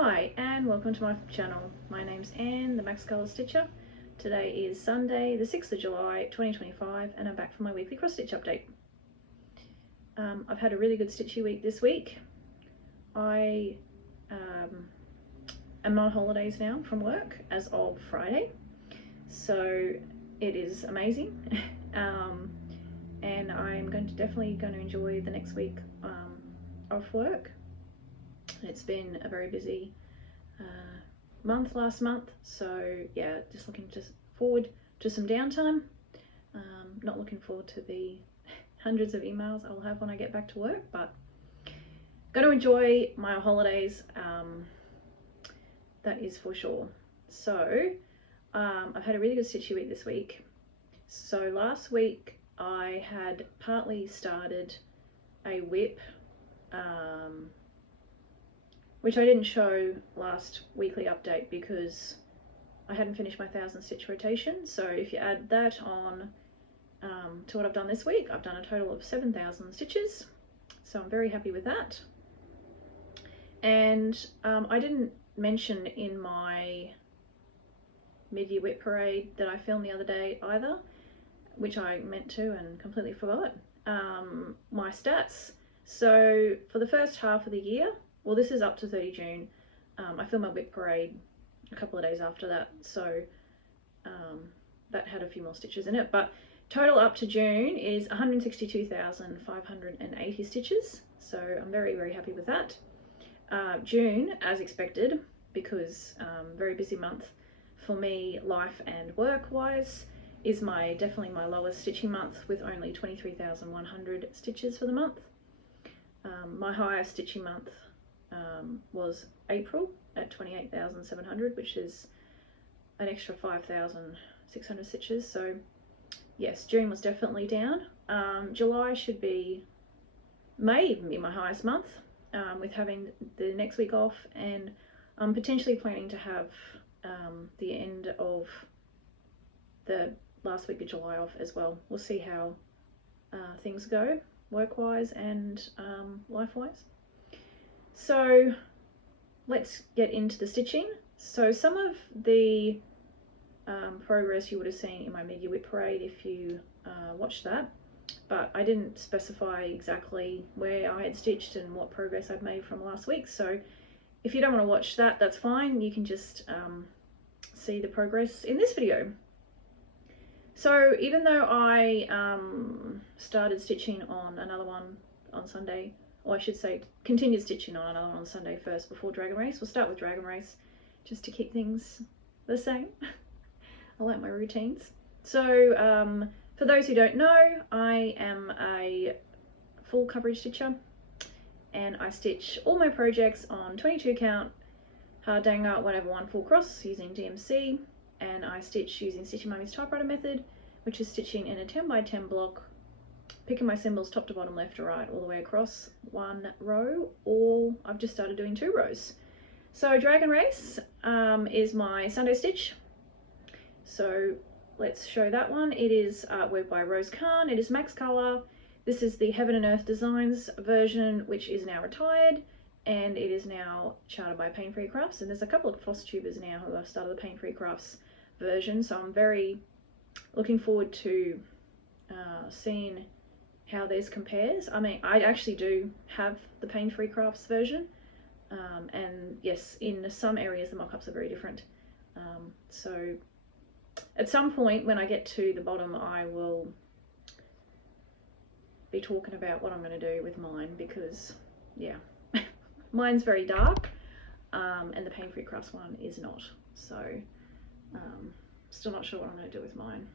Hi and welcome to my channel. My name's Anne, the Max Colour Stitcher. Today is Sunday the 6th of July 2025 and I'm back for my weekly cross stitch update. I've had a really good stitchy week this week. I am on holidays now from work as of Friday, so it is amazing. And I'm definitely going to enjoy the next week off work. It's been a very busy month last month, so yeah, just looking forward to some downtime. Not looking forward to the hundreds of emails I'll have when I get back to work, but going to enjoy my holidays, that is for sure. So I've had a really good stitchy week this week. So last week I had partly started a whip, which I didn't show last weekly update because I hadn't finished my 1000 stitch rotation. So if you add that on to what I've done this week, I've done a total of 7000 stitches. So I'm very happy with that. And I didn't mention in my mid-year whip parade that I filmed the other day either, which I meant to and completely forgot, my stats. So for the first half of the year, well, this is up to 30 June. I filmed my whip parade a couple of days after that, so that had a few more stitches in it, but total up to June is 162,580 stitches, so I'm very, very happy with that. June, as expected, because very busy month for me, life and work-wise, is definitely my lowest stitching month with only 23,100 stitches for the month. My highest stitching month was April at 28,700, which is an extra 5,600 stitches. So yes, June was definitely down. July may even be my highest month, with having the next week off, and I'm potentially planning to have the end of the last week of July off as well. We'll see how things go work-wise and life-wise. So let's get into the stitching. So some of the progress you would have seen in my mid-year whip parade if you watched that, but I didn't specify exactly where I had stitched and what progress I'd made from last week. So if you don't want to watch that, that's fine. You can just see the progress in this video. So even though I started stitching on another one on Sunday, or I should say continued stitching on another one on Sunday first before Dragon Race. We'll start with Dragon Race just to keep things the same. I like my routines. So for those who don't know, I am a full coverage stitcher and I stitch all my projects on 22 count hard danger 1/1 full cross using DMC, and I stitch using Stitching Mummy's typewriter method, which is stitching in a 10 by 10 block, picking my symbols top to bottom, left to right, all the way across one row, or I've just started doing 2 rows. So Dragon Race is my Sunday stitch. So let's show that one. It is artwork by Rose Khan. It is Max Colour. This is the Heaven and Earth Designs version, which is now retired, and it is now charted by Pain Free Crafts. And there's a couple of Flosstubers now who have started the Pain Free Crafts version, so I'm very looking forward to seeing how theirs compares. I mean, I actually do have the Pain Free Crafts version, and yes, in some areas the mock-ups are very different. So at some point when I get to the bottom, I will be talking about what I'm going to do with mine, because yeah, mine's very dark, and the Pain Free Crafts one is not. So still not sure what I'm going to do with mine.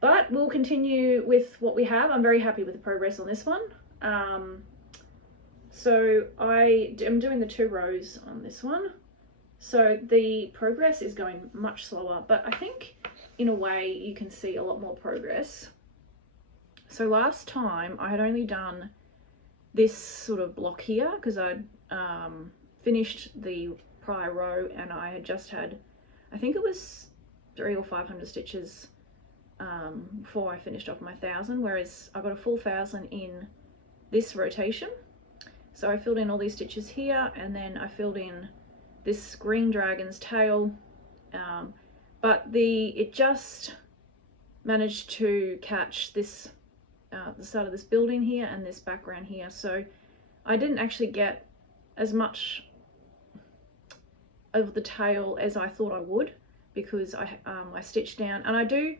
But we'll continue with what we have. I'm very happy with the progress on this one. So I am doing the 2 rows on this one. So the progress is going much slower, but I think in a way you can see a lot more progress. So last time I had only done this sort of block here because I'd finished the prior row and I had just had, I think it was 300 or 500 stitches before I finished off my 1000, whereas I got a full 1000 in this rotation. So I filled in all these stitches here, and then I filled in this green dragon's tail, but it just managed to catch this the start of this building here and this background here, so I didn't actually get as much of the tail as I thought I would, because I stitched down, and I do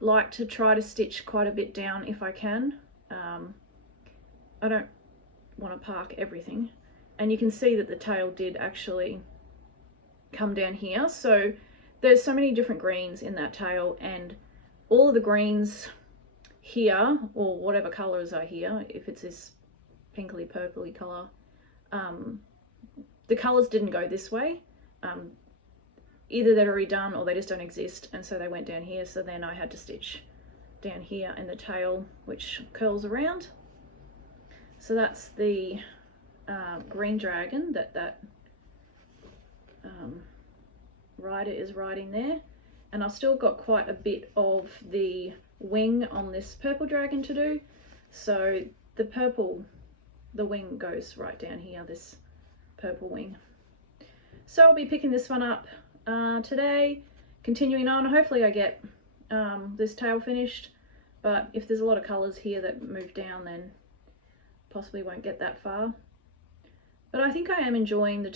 like to try to stitch quite a bit down if I can. I don't want to park everything, and you can see that the tail did actually come down here. So there's so many different greens in that tail, and all of the greens here, or whatever colours are here, if it's this pinkly purpley colour, the colours didn't go this way. Either they're already done or they just don't exist, and so they went down here. So then I had to stitch down here in the tail, which curls around. So that's the green dragon that rider is riding there, and I've still got quite a bit of the wing on this purple dragon to do. So the wing goes right down here, this purple wing. So I'll be picking this one up today, continuing on. Hopefully I get this tail finished, but if there's a lot of colours here that move down, then possibly won't get that far. But I think I am enjoying the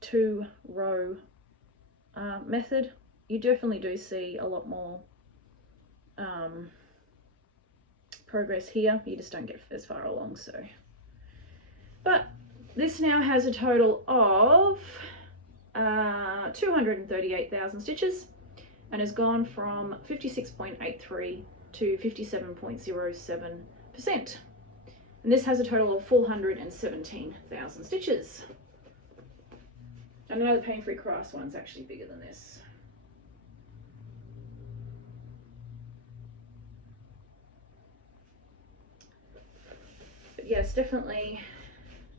two row method. You definitely do see a lot more progress here. You just don't get as far along. So, but this now has a total of 238,000 stitches, and has gone from 56.83 to 57.07%. And this has a total of 417,000 stitches. And I know the pain-free crafts one's actually bigger than this. But yes, definitely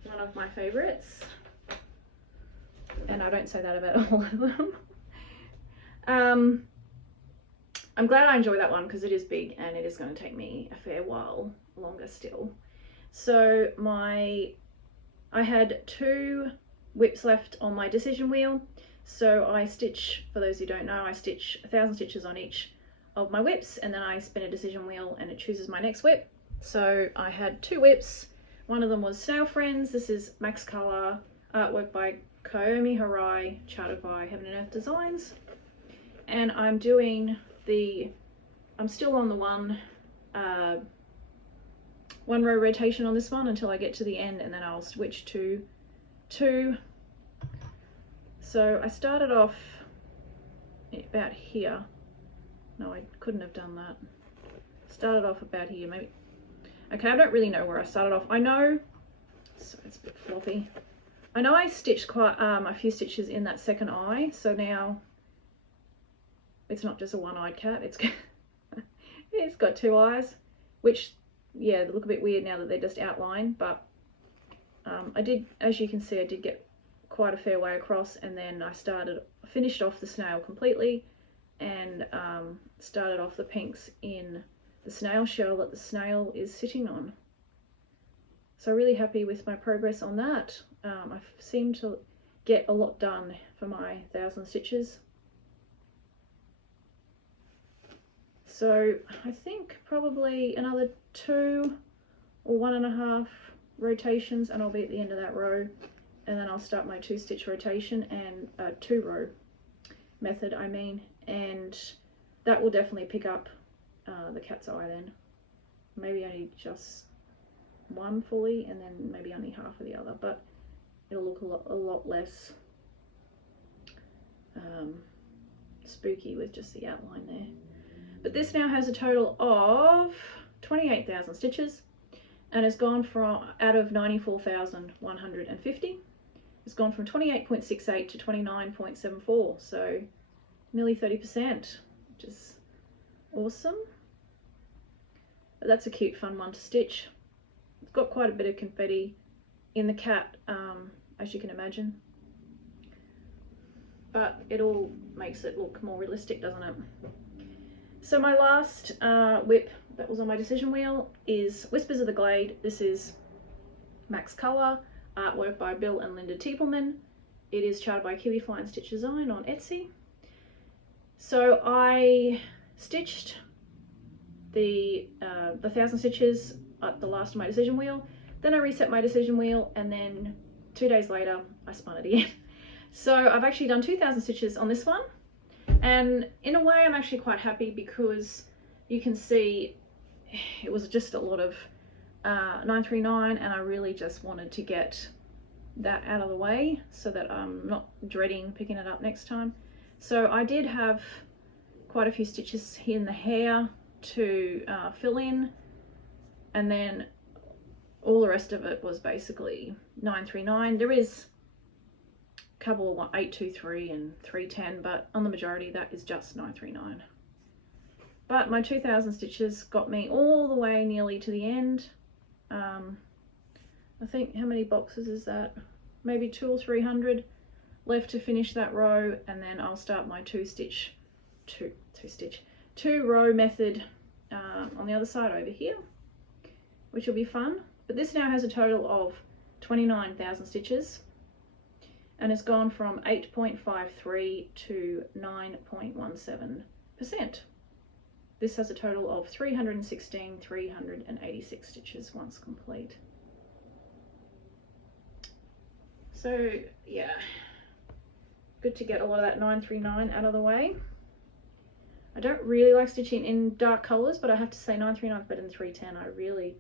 one of my favourites. And I don't say that about all of them. I'm glad I enjoy that one, because it is big and it is going to take me a fair while longer still. So I had 2 whips left on my decision wheel. So I stitch, for those who don't know, I stitch 1,000 stitches on each of my whips, and then I spin a decision wheel and it chooses my next whip. So I had 2 whips. One of them was Snail Friends. This is Max Color artwork by Kayomi, Harai, charted by Heaven and Earth Designs. And I'm still on the one row rotation on this one until I get to the end, and then I'll switch to 2. So I started off about here. No, I couldn't have done that. Started off about here, maybe. Okay, I don't really know where I started off. I know, so it's a bit floppy. I know I stitched quite a few stitches in that second eye, so now it's not just a one-eyed cat, it's got 2 eyes, which, yeah, they look a bit weird now that they're just outlined, but I did, as you can see, I did get quite a fair way across, and then I finished off the snail completely, and started off the pinks in the snail shell that the snail is sitting on. So really happy with my progress on that. I seem to get a lot done for my 1,000 stitches. So I think probably another 2 or 1.5 rotations, and I'll be at the end of that row, and then I'll start my 2 stitch rotation and 2 row method, I mean, and that will definitely pick up the cat's eye then. Maybe only just one fully, and then maybe only half of the other, but it'll look a lot less spooky with just the outline there. But this now has a total of 28,000 stitches, and has gone from, out of 94,150, it's gone from 28.68 to 29.74, so nearly 30%, which is awesome. But that's a cute, fun one to stitch. It's got quite a bit of confetti in the cat, as you can imagine, but it all makes it look more realistic, doesn't it? So my last whip that was on my decision wheel is Whispers of the Glade. This is Max Colour, artwork by Bill and Linda Tiepelman. It is charted by Kiwi Fine Stitch Design on Etsy. So I stitched the 1,000 stitches at the last of my decision wheel, then I reset my decision wheel, and then 2 days later I spun it again. So I've actually done 2,000 stitches on this one, and in a way I'm actually quite happy because you can see it was just a lot of 939, and I really just wanted to get that out of the way so that I'm not dreading picking it up next time. So I did have quite a few stitches here in the hair to fill in, and then all the rest of it was basically 939. There is a couple of 823 and 310, but on the majority that is just 939. But my 2,000 stitches got me all the way nearly to the end. I think, how many boxes is that? Maybe 200 or 300 left to finish that row, and then I'll start my two row method on the other side over here, which will be fun. But this now has a total of 29,000 stitches, and it's gone from 8.53 to 9.17%. This has a total of 386 stitches once complete. So yeah, good to get a lot of that 939 out of the way. I don't really like stitching in dark colours, but I have to say 939 is better than 310. I really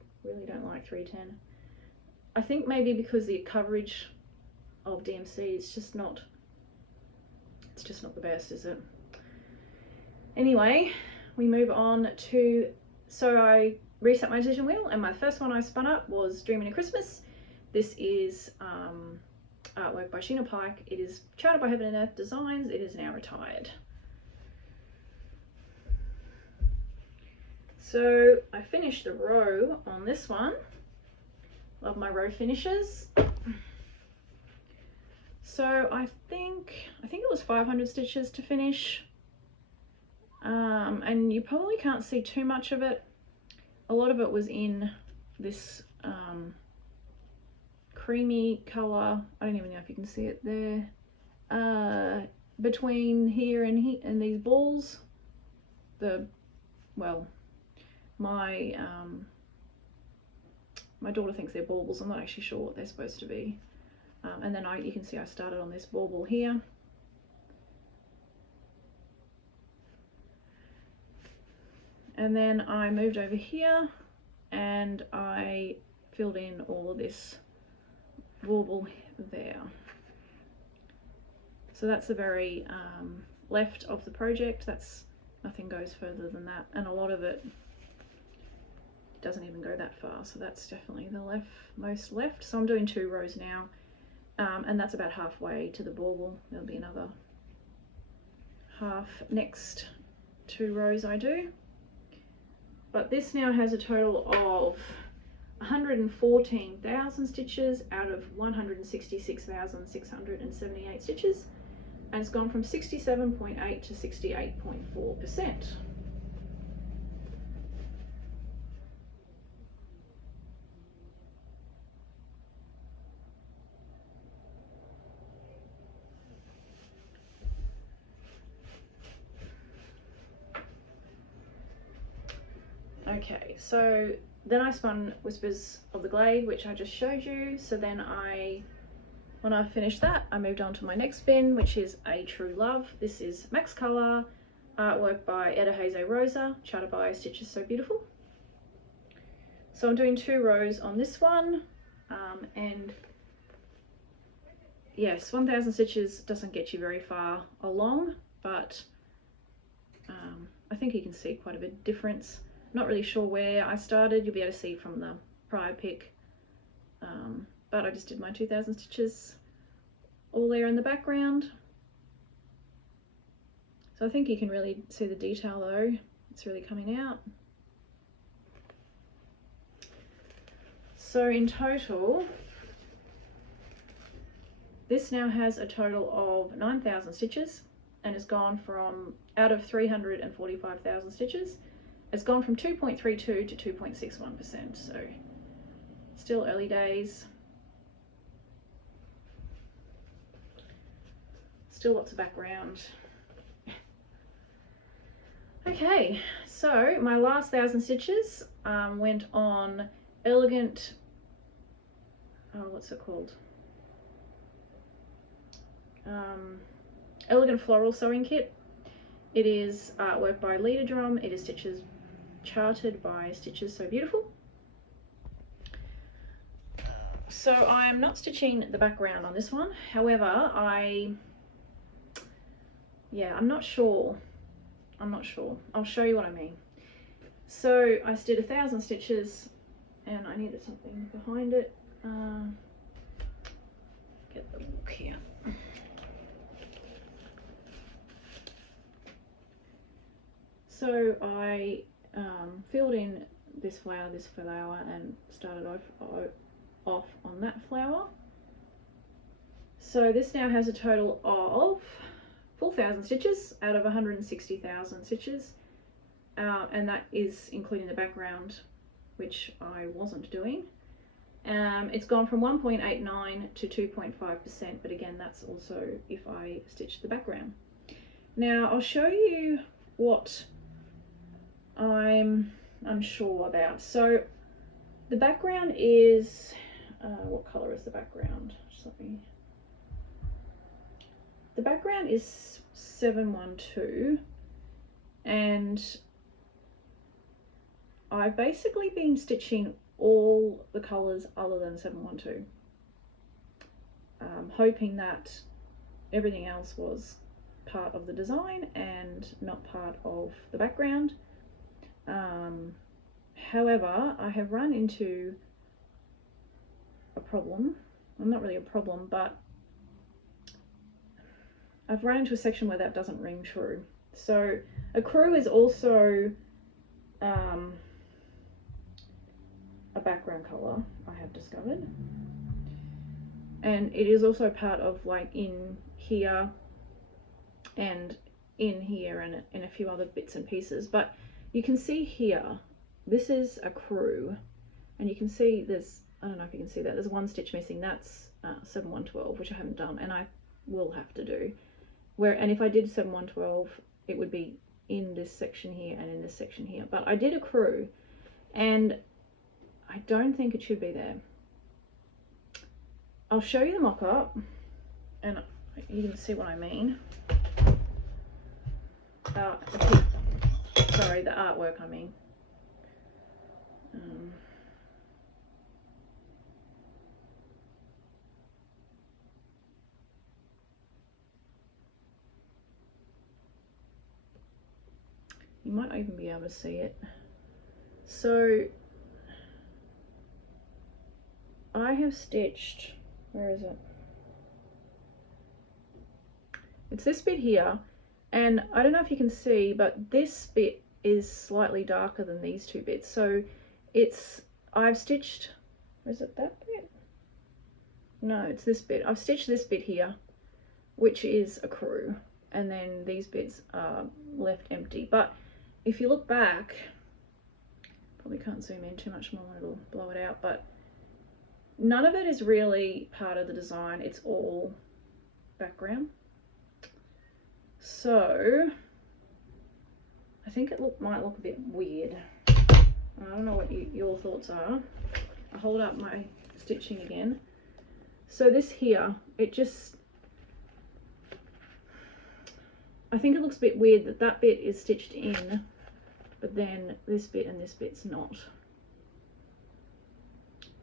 don't like 310. I think maybe because the coverage of DMC is just not, it's just not the best, is it? Anyway, we move on to, so I reset my decision wheel, and my first one I spun up was Dreaming of Christmas. This is artwork by Sheena, Pike. It is charted by Heaven and Earth Designs. It is now retired. So I finished the row on this one. Love my row finishes. So I think it was 500 stitches to finish. And you probably can't see too much of it. A lot of it was in this creamy colour. I don't even know if you can see it there. Between here and these balls. My daughter thinks they're baubles. I'm not actually sure what they're supposed to be. And then you can see I started on this bauble here. And then I moved over here and I filled in all of this bauble there. So that's the very left of the project. Nothing goes further than that, and a lot of it doesn't even go that far, so that's definitely the most left. So I'm doing 2 rows now, and that's about halfway to the bauble. There'll be another half next 2 rows I do. But this now has a total of 114,000 stitches out of 166,678 stitches, and it's gone from 67.8 to 68.4%. Okay, so then I spun Whispers of the Glade, which I just showed you. So then when I finished that, I moved on to my next spin, which is A True Love. This is Max Colour, artwork by Eder, Rosa, charted by Stitchessewbeautiful. So I'm doing 2 rows on this one, and yes, 1,000 stitches doesn't get you very far along, but I think you can see quite a bit of difference. Not really sure where I started. You'll be able to see from the prior pic, but I just did my 2,000 stitches all there in the background. So I think you can really see the detail though. It's really coming out. So in total, this now has a total of 9,000 stitches, and it's gone from, out of 345,000 stitches, it's gone from 2.32 to 2.61%, so still early days. still lots of background. Okay, so my last 1,000 stitches went on Elegant, what's it called? Elegant Floral Sewing Kit. It is artwork by Liededrom. It is stitches charted by Stitchessewbeautiful. So I'm not stitching the background on this one. However, I'm not sure. I'll show you what I mean. So I did 1,000 stitches and I needed something behind it. Get the book here. So I filled in this flower, and started off on that flower. So this now has a total of 4,000 stitches out of 160,000 stitches, and that is including the background, which I wasn't doing. It's gone from 1.89 to 2.5%, but again, that's also if I stitch the background. Now I'll show you what I'm unsure about. So the background is, what colour is the background? The background is 712, and I've basically been stitching all the colours other than 712, hoping that everything else was part of the design and not part of the background. However, I have run into a problem. Well, not really a problem, but I've run into a section where that doesn't ring true. So a crew is also a background colour, I have discovered, and it is also part of, like, in here and in here and in a few other bits and pieces. But you can see here, this is a crew, and you can see there's, I don't know if you can see that, there's one stitch missing. That's 7112, which I haven't done, and I will have to do. And if I did 7112, it would be in this section here and in this section here. But I did a crew, and I don't think it should be there. I'll show you the mock-up, and you can see what I mean. Sorry, the artwork, I mean. You might even be able to see it. So I have stitched, where is it? It's this bit here, and I don't know if you can see, but this bit is slightly darker than these two bits. So I've stitched, is it that bit? No, it's this bit. I've stitched this bit here, which is a crew, and then these bits are left empty. But if you look back, probably can't zoom in too much more, it'll blow it out, but none of it is really part of the design. It's all background. So I think it might look a bit weird. I don't know what your thoughts are. I'll hold up my stitching again. So this here, I think it looks a bit weird that that bit is stitched in, but then this bit and this bit's not.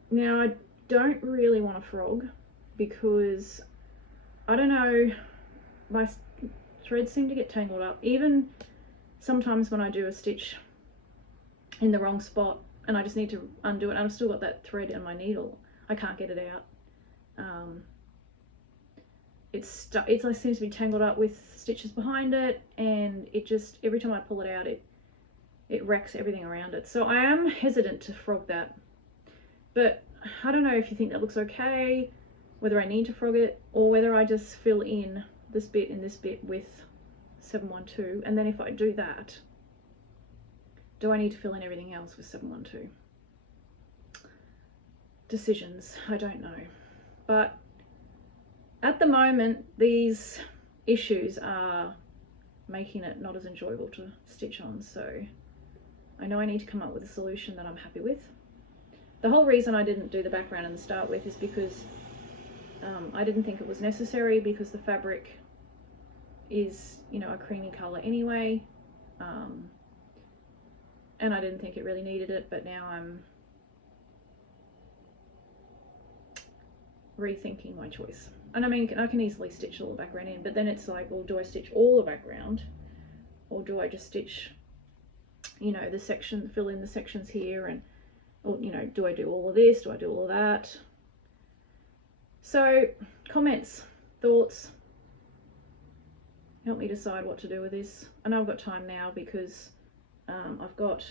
Now I don't really want a frog because, I don't know, my threads seem to get tangled up. Even sometimes when I do a stitch in the wrong spot and I just need to undo it, and I've still got that thread in my needle, I can't get it out. It seems to be tangled up with stitches behind it, and it just, every time I pull it out, it wrecks everything around it. So I am hesitant to frog that, but I don't know if you think that looks okay, whether I need to frog it, or whether I just fill in this bit and this bit with 712, and then if I do that, do I need to fill in everything else with 712? Decisions, I don't know. But at the moment, these issues are making it not as enjoyable to stitch on, so I know I need to come up with a solution that I'm happy with. The whole reason I didn't do the background in the start with is because I didn't think it was necessary, because the fabric is, you know, a creamy colour anyway, and I didn't think it really needed it, but now I'm rethinking my choice. And I mean, I can easily stitch all the background in, but then it's like, well, do I stitch all the background, or do I just stitch, you know, the section, fill in the sections here, and, or, you know, do I do all of this, do I do all of that? So comments, thoughts, help me decide what to do with this. I know I've got time now because I've got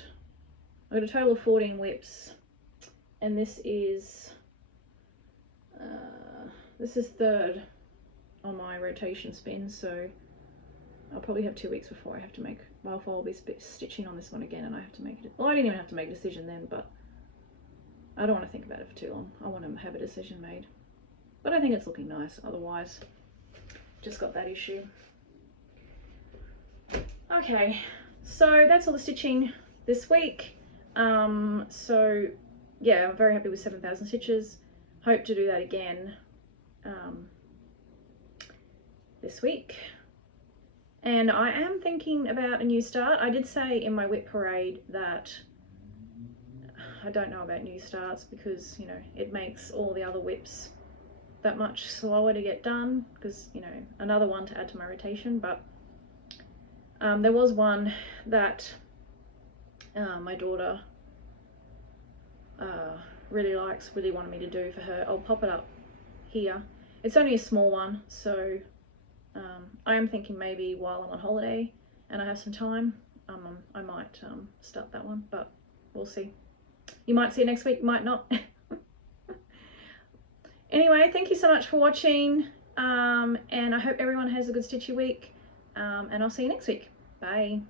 a total of 14 whips, and this is third on my rotation spin, so I'll probably have 2 weeks before I have to make, well, I'll be stitching on this one again, and I have to make it, well, I didn't even have to make a decision then, but I don't want to think about it for too long. I want to have a decision made, but I think it's looking nice otherwise. Just got that issue. Okay, so that's all the stitching this week. So yeah, I'm very happy with 7,000 stitches. Hope to do that again this week. And I am thinking about a new start. I did say in my whip parade that I don't know about new starts, because, you know, it makes all the other whips that much slower to get done, because, you know, another one to add to my rotation. But there was one that my daughter really likes, really wanted me to do for her. I'll pop it up here. It's only a small one, so I am thinking maybe while I'm on holiday and I have some time, I might start that one, but we'll see. You might see it next week, might not. Anyway, thank you so much for watching, and I hope everyone has a good stitchy week, and I'll see you next week. Bye.